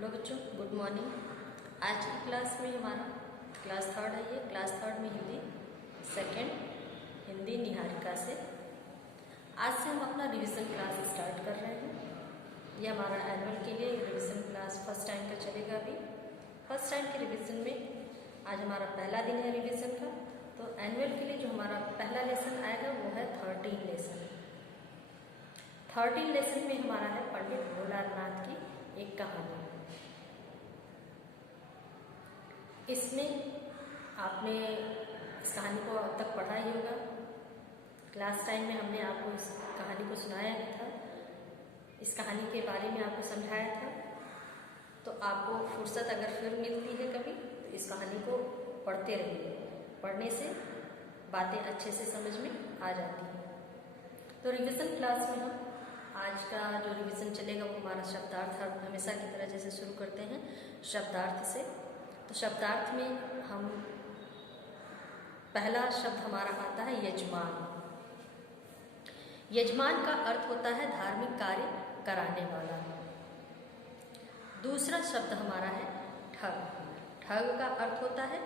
Hello बच्चों, good morning. आज की क्लास में हमारा क्लास थर्ड है। ये क्लास थर्ड में हिंदी सेकंड हिंदी निहारिका से आज से हम अपना रिवीजन क्लास स्टार्ट कर रहे हैं। ये हमारा एनुअल के लिए रिवीजन क्लास फर्स्ट टाइम का चलेगा। अभी फर्स्ट टाइम के रिवीजन में आज हमारा पहला दिन है रिवीजन का। तो एनुअल के लिए जो हमारा पहला लेसन आएगा वो है 13 लेसन। 13 लेसन में हमारा है पंडित भोलानाथ की एक कहानी। इसमें आपने इस कहानी को अब तक पढ़ा ही होगा। क्लास टाइम में हमने आपको इस कहानी को सुनाया था, इस कहानी के बारे में आपको समझाया था। तो आपको फुर्सत अगर फिर मिलती है कभी तो इस कहानी को पढ़ते रहिए। पढ़ने से बातें अच्छे से समझ में आ जाती हैं। तो रिवीजन क्लास में हम आज का जो रिवीजन चलेगा वो हमारा शब्दार्थ हमेशा की तरह जैसे शुरू करते हैं शब्दार्थ से। तो शब्दार्थ में हम पहला शब्द हमारा आता है यजमान। यजमान का अर्थ होता है धार्मिक कार्य कराने वाला। दूसरा शब्द हमारा है ठग। ठग का अर्थ होता है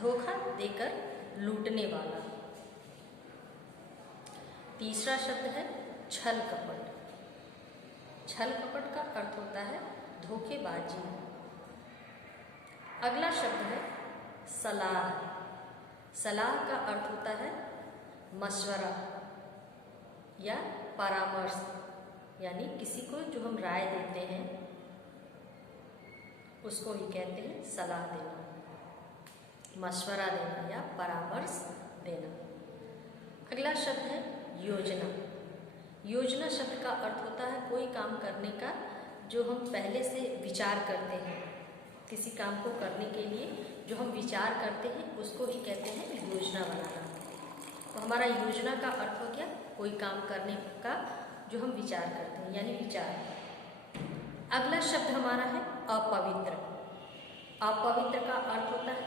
धोखा देकर लूटने वाला। तीसरा शब्द है छल कपट। छल कपट का अर्थ होता है धोखेबाजी। अगला शब्द है सलाह। सलाह का अर्थ होता है मशवरा या परामर्श, यानी किसी को जो हम राय देते हैं उसको ही कहते हैं सलाह देना, मशवरा देना या परामर्श देना। अगला शब्द है योजना। योजना शब्द का अर्थ होता है कोई काम करने का जो हम पहले से विचार करते हैं। किसी काम को करने के लिए जो हम विचार करते हैं उसको ही कहते हैं योजना बनाना। तो हमारा योजना का अर्थ हो गया कोई काम करने का जो हम विचार करते हैं, यानी विचार। अगला शब्द हमारा है अपवित्र। अपवित्र का अर्थ होता है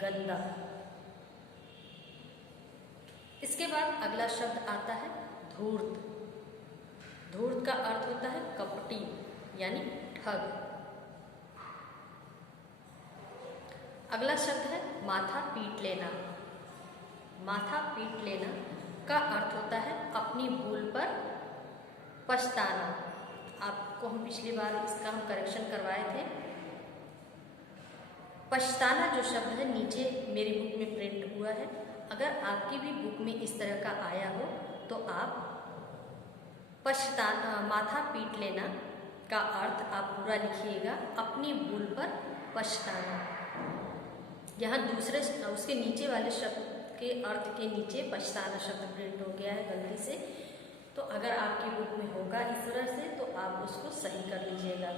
गंदा। इसके बाद अगला शब्द आता है धूर्त। धूर्त का अर्थ होता है कपटी यानी ठग। अगला शब्द है माथा पीट लेना। माथा पीट लेना का अर्थ होता है अपनी भूल पर पछताना। आपको हम पिछली बार इसका हम करेक्शन करवाए थे। पछताना जो शब्द है नीचे मेरी बुक में प्रिंट हुआ है। अगर आपकी भी बुक में इस तरह का आया हो तो आप पछताना, माथा पीट लेना का अर्थ आप पूरा लिखिएगा अपनी भूल पर पछताना। यहाँ दूसरे उसके नीचे वाले शब्द के अर्थ के नीचे पछताना शब्द प्रिंट हो गया है गलती से। तो अगर आपकी बुक में होगा इस तरह से तो आप उसको सही कर लीजिएगा।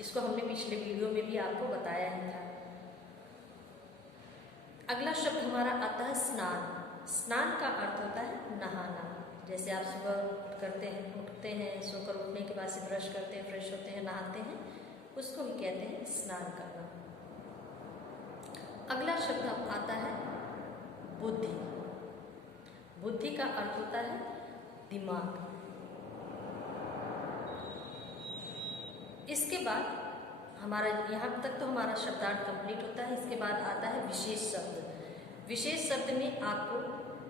इसको हमने पिछले वीडियो में भी आपको बताया ही था। अगला शब्द हमारा आता है स्नान। स्नान का अर्थ होता है नहाना। जैसे आप सुबह उठते हैं, सोकर उठने के बाद से ब्रश करते हैं, फ्रेश होते हैं, नहाते हैं, उसको भी कहते हैं स्नान करना। अगला शब्द आता है बुद्धि। बुद्धि का अर्थ होता है दिमाग। इसके बाद हमारा यहाँ तक तो हमारा शब्दार्थ कंप्लीट होता है। इसके बाद आता है विशेष शब्द। विशेष शब्द में आपको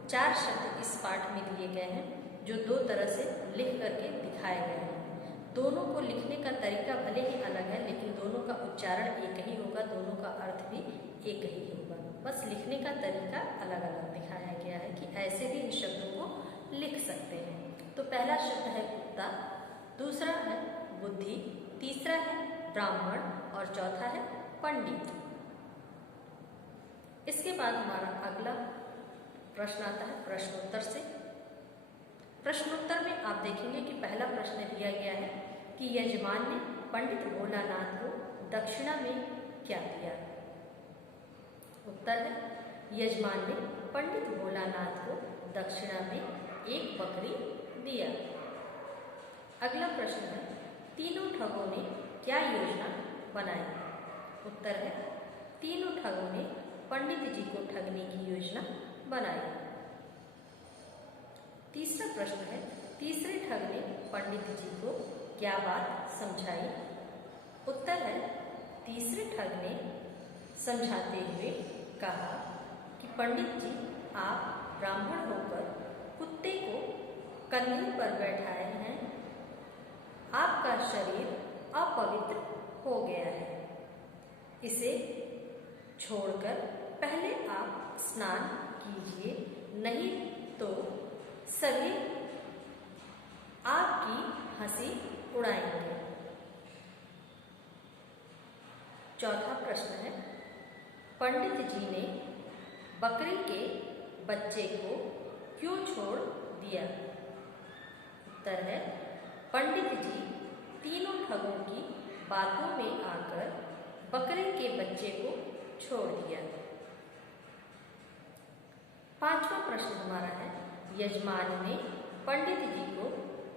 4 शब्द इस पाठ में दिए गए हैं जो 2 तरह से लिख करके दिखाए गए हैं। दोनों को लिखने का तरीका भले ही अलग है लेकिन दोनों का उच्चारण एक ही होगा, दोनों का अर्थ भी एक ही होगा। बस लिखने का तरीका अलग अलग दिखाया गया है कि ऐसे भी इन शब्दों को लिख सकते हैं। तो पहला शब्द है कुत्ता, दूसरा है बुद्धि, तीसरा है ब्राह्मण और चौथा है पंडित। इसके बाद हमारा अगला प्रश्न आता है प्रश्नोत्तर से। प्रश्नोत्तर में आप देखेंगे कि पहला प्रश्न दिया गया है कि यजमान ने पंडित भोलानाथ को दक्षिणा में क्या दिया। उत्तर है यजमान ने पंडित भोलानाथ को दक्षिणा में एक बकरी दिया। अगला प्रश्न है तीनों ठगों ने क्या योजना बनाई। उत्तर है तीनों ठगों ने पंडित जी को ठगने की योजना बनाई। तीसरा प्रश्न है तीसरे ठग ने पंडित जी को क्या बात समझाई। उत्तर है तीसरे ठग ने समझाते हुए कहा कि पंडित जी, आप ब्राह्मण होकर कुत्ते को कंधे पर बैठाए हैं, आपका शरीर अपवित्र हो गया है। इसे छोड़कर पहले आप स्नान कीजिए, नहीं तो सभी आपकी हंसी उड़ाएंगे। चौथा प्रश्न है, पंडित जी ने बकरी के बच्चे को क्यों छोड़ दिया? उत्तर है, पंडित जी तीनों ठगों की बातों में आकर बकरी के बच्चे को छोड़ दिया। पांचवा प्रश्न हमारा है, यजमान ने पंडित जी को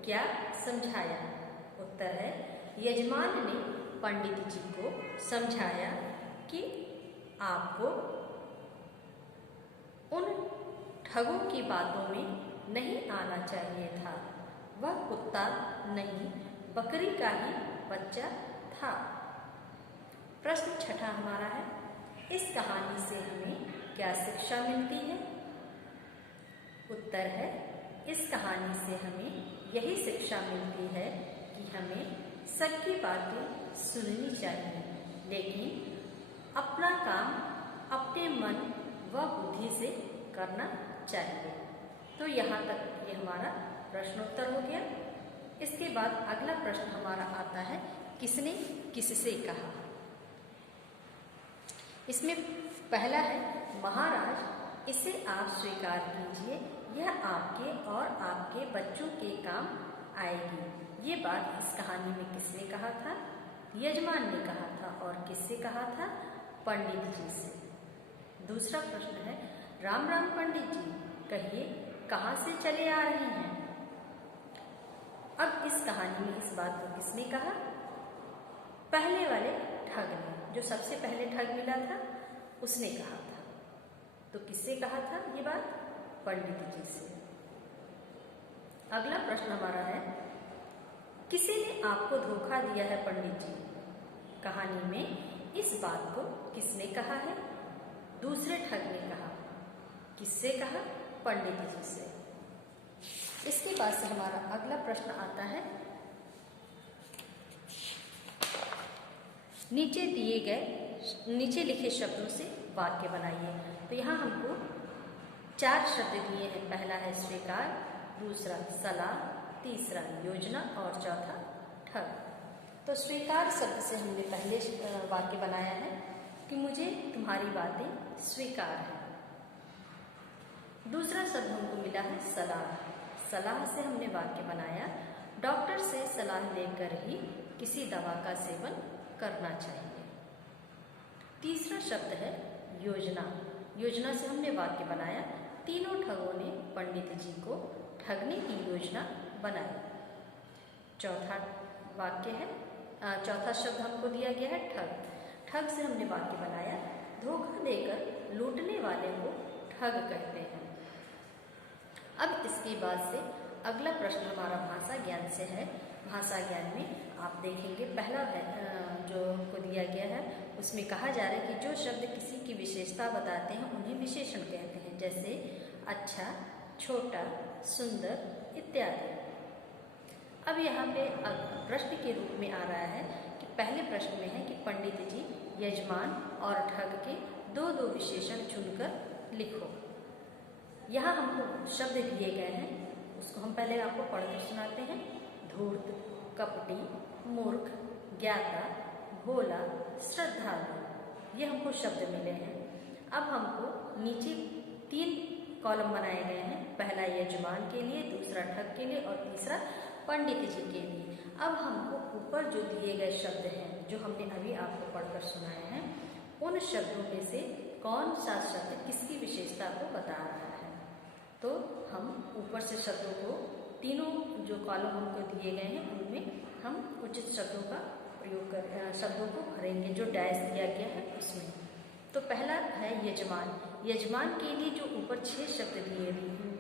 क्या समझाया? उत्तर है, यजमान ने पंडित जी को समझाया कि आपको उन ठगों की बातों में नहीं आना चाहिए था। वह कुत्ता नहीं, बकरी का ही बच्चा था। प्रश्न छठा हमारा है, इस कहानी से हमें क्या शिक्षा मिलती है? उत्तर है, इस कहानी से हमें यही शिक्षा मिलती है कि हमें सबकी बातें सुननी चाहिए, लेकिन अपना काम अपने मन व बुद्धि से करना चाहिए। तो यहाँ तक ये हमारा प्रश्नोत्तर हो गया। इसके बाद अगला प्रश्न हमारा आता है, किसने किससे कहा? इसमें पहला है, महाराज इसे आप स्वीकार कीजिए, यह आपके और आपके बच्चों के काम आएगी। ये बात इस कहानी में किसने कहा था? यजमान ने कहा था। और किससे कहा था? पंडित जी से। दूसरा प्रश्न है, राम राम पंडित जी, कहिए कहाँ से चले आ रहे हैं? अब इस कहानी में इस बात को किसने कहा? पहले वाले ठग ने, जो सबसे पहले ठग मिला था उसने कहा था। तो किससे कहा था ये बात? पंडित जी से। अगला प्रश्न हमारा है, किसी ने आपको धोखा दिया है पंडित जी? कहानी में इस बात को किसने कहा है? दूसरे ठग ने कहा। किससे कहा? पंडित जी से। इसके बाद से हमारा अगला प्रश्न आता है, नीचे लिखे शब्दों से वाक्य बनाइए। तो यहाँ हमको 4 शब्द दिए हैं। पहला है स्वीकार, दूसरा सलाह, तीसरा योजना और चौथा ठग। तो स्वीकार शब्द से हमने पहले वाक्य बनाया है कि मुझे तुम्हारी बातें स्वीकार है। दूसरा शब्द हमको मिला है सलाह। सलाह से हमने वाक्य बनाया, डॉक्टर से सलाह लेकर ही किसी दवा का सेवन करना चाहिए। तीसरा शब्द है योजना। योजना से हमने वाक्य बनाया, तीनों ठगों ने पंडित जी को ठगने की योजना बनाई। चौथा वाक्य है, चौथा शब्द हमको दिया गया है ठग। ठग से हमने वाक्य बनाया, धोखा देकर लूटने वाले को ठग कहते हैं। अब इसके बाद से अगला प्रश्न हमारा भाषा ज्ञान से है। भाषा ज्ञान में आप देखेंगे पहला जो हमको दिया गया है उसमें कहा जा रहा है कि जो शब्द किसी की विशेषता बताते हैं उन्हें विशेषण कहते हैं, जैसे अच्छा, छोटा, सुंदर इत्यादि। अब यहाँ पे प्रश्न के रूप में आ रहा है कि पहले प्रश्न में है कि पंडित जी यजमान और ठग के 2-2 विशेषण चुनकर लिखो। यहाँ हमको शब्द दिए गए हैं, उसको हम पहले आपको पढ़कर सुनाते हैं। धूर्त, कपटी, मूर्ख, ज्ञाता, भोला, श्रद्धालु, ये हमको शब्द मिले हैं। अब हमको नीचे 3 कॉलम बनाए गए हैं, पहला यजमान के लिए, दूसरा ठग के लिए और तीसरा पंडित जी के लिए। अब हमको ऊपर जो दिए गए शब्द हैं, जो हमने अभी आपको पढ़कर सुनाए हैं, उन शब्दों में से कौन सा शब्द किसकी विशेषता को बता रहा है। तो हम ऊपर से शब्दों को, तीनों जो कॉलम हमको दिए गए हैं उनमें हम उचित शब्दों का प्रयोग कर, शब्दों को भरेंगे जो डैश दिया गया है उसमें। तो पहला है यजमान। यजमान के लिए जो ऊपर 6 शब्द दिए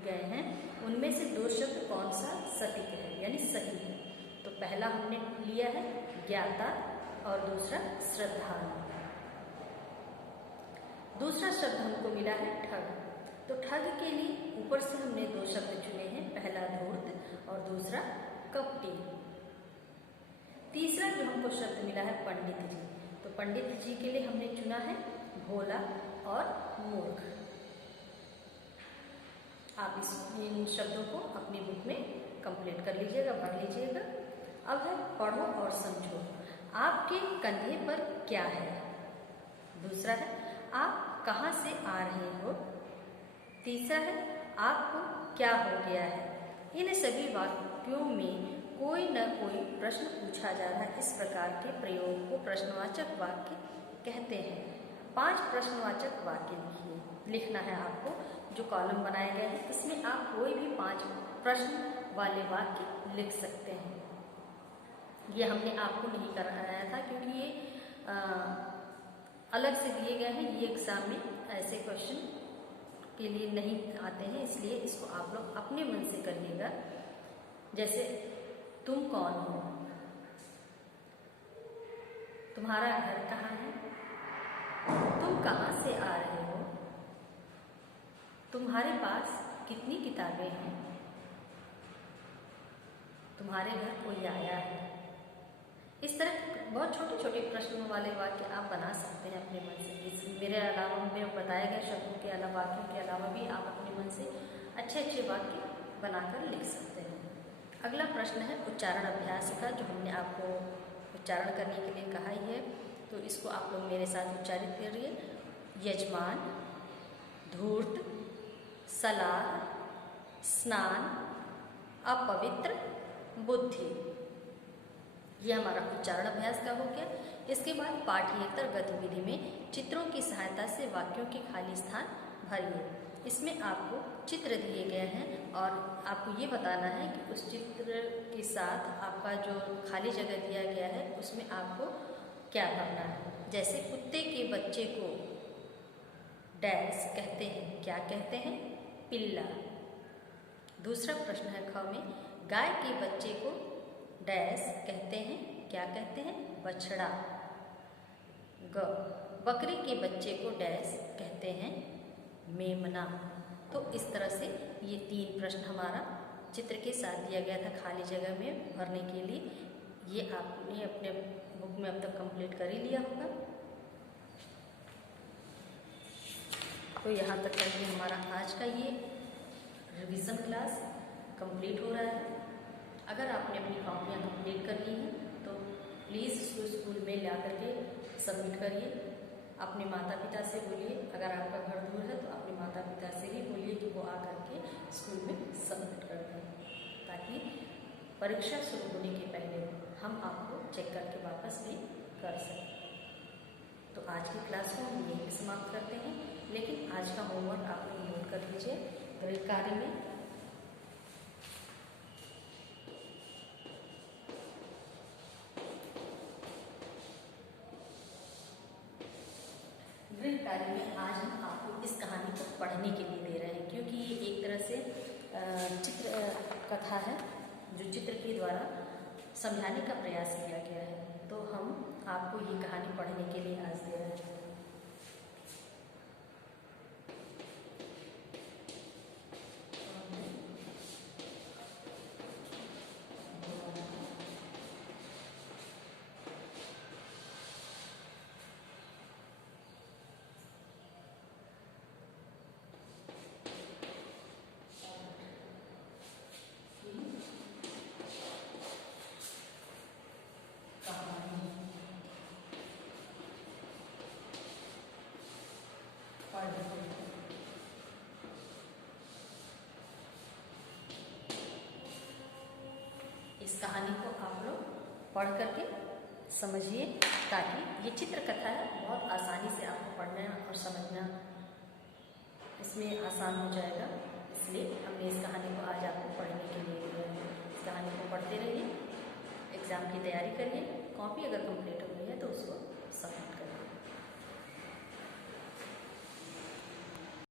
गए हैं उनमें से 2 शब्द कौन सा सटीक है यानी सही है। तो पहला हमने लिया है ज्ञाता, और दूसरा श्रद्धालु। दूसरा शब्द हमको मिला है ठग। तो ठग के लिए ऊपर से हमने दो शब्द चुने हैं, पहला धूर्त और दूसरा कपटी। तीसरा जो हमको शब्द मिला है पंडित जी, तो पंडित जी के लिए हमने चुना है भोला और मूर्ख। आप इन शब्दों को अपनी बुक में कंप्लीट कर लीजिएगा, पढ़ लीजिएगा। अब है पढ़ो और समझो। आपके कंधे पर क्या है? दूसरा है आप कहाँ से आ रहे हो? तीसरा है आपको क्या हो गया है? इन सभी वाक्यों में कोई न कोई प्रश्न पूछा जा रहा है। इस प्रकार के प्रयोग को प्रश्नवाचक वाक्य कहते हैं। 5 प्रश्नवाचक वाक्य लिखना है आपको, जो कॉलम बनाए गए हैं इसमें आप कोई भी 5 प्रश्न वाले वाक्य लिख सकते हैं। ये हमने आपको नहीं कराया था क्योंकि ये अलग से दिए गए हैं, ये एग्जाम में ऐसे क्वेश्चन के लिए नहीं आते हैं, इसलिए इसको आप लोग अपने मन से करिएगा। जैसे तुम कौन हो? तुम्हारा घर कहाँ है? तुम कहाँ से आ रहे हो? तुम्हारे पास कितनी किताबें हैं? तुम्हारे घर कोई आया है? इस तरह बहुत छोटे छोटे प्रश्नों वाले वाक्य आप बना सकते हैं अपने मन से। मेरे अलावा, मेरे बताए गए शब्दों के अलावा, वाक्यों के अलावा भी आप अपने मन से अच्छे अच्छे वाक्य बनाकर लिख सकते हैं। अगला प्रश्न है उच्चारण अभ्यास का, जो हमने आपको उच्चारण करने के लिए कहा ही है, तो इसको आप लोग मेरे साथ उच्चारित करिए। यजमान, धूर्त, सलाह, स्नान, अपवित्र, बुद्धि। यह हमारा उच्चारण अभ्यास का हो गया। इसके बाद पाठ्येतर गतिविधि में चित्रों की सहायता से वाक्यों के खाली स्थान भरिए। इसमें आपको चित्र दिए गए हैं और आपको ये बताना है कि उस चित्र के साथ आपका जो खाली जगह दिया गया है उसमें आपको क्या करना है। जैसे कुत्ते के बच्चे को डैश कहते हैं, क्या कहते हैं? पिल्ला। दूसरा प्रश्न है ख में, गाय के बच्चे को डैश कहते हैं, क्या कहते हैं? बछड़ा। ग, बकरी के बच्चे को डैश कहते हैं? मेमना। तो इस तरह से ये 3 प्रश्न हमारा चित्र के साथ दिया गया था खाली जगह में भरने के लिए। ये आपने अपने बुक में अब तक कंप्लीट कर ही लिया होगा। तो यहाँ तक करके हमारा आज का ये रिवीजन क्लास कंप्लीट हो रहा है। अगर आपने अपनी कॉपियाँ कंप्लीट कर ली हैं तो प्लीज़ इसको स्कूल में ला करके सबमिट करिए। अपने माता पिता से बोलिए, अगर आपका घर दूर है तो अपने माता पिता से भी बोलिए कि वो आकर के स्कूल में सबमिट कर दें, ताकि परीक्षा शुरू होने के पहले हम आपको चेक करके वापस भी कर सकें। तो आज की क्लास को हम यहीं समाप्त करते हैं, लेकिन आज का होमवर्क आप लोग नोट कर लीजिए। गृह कार्य में आज हम आपको इस कहानी को पढ़ने के लिए दे रहे हैं, क्योंकि ये एक तरह से चित्र कथा है जो चित्र के द्वारा समझाने का प्रयास किया गया है। तो हम आपको ये कहानी पढ़ने के लिए आज दे रहे हैं। इस कहानी को आप लोग पढ़ करके समझिए, ताकि ये चित्र कथा है, बहुत आसानी से आपको पढ़ना और समझना इसमें आसान हो जाएगा। इसलिए हमने इस कहानी को आज आपको पढ़ने के लिए दिया है। इस कहानी को पढ़ते रहिए, एग्ज़ाम की तैयारी करिए। कॉपी अगर कंप्लीट हो गई है तो उसको सबमिट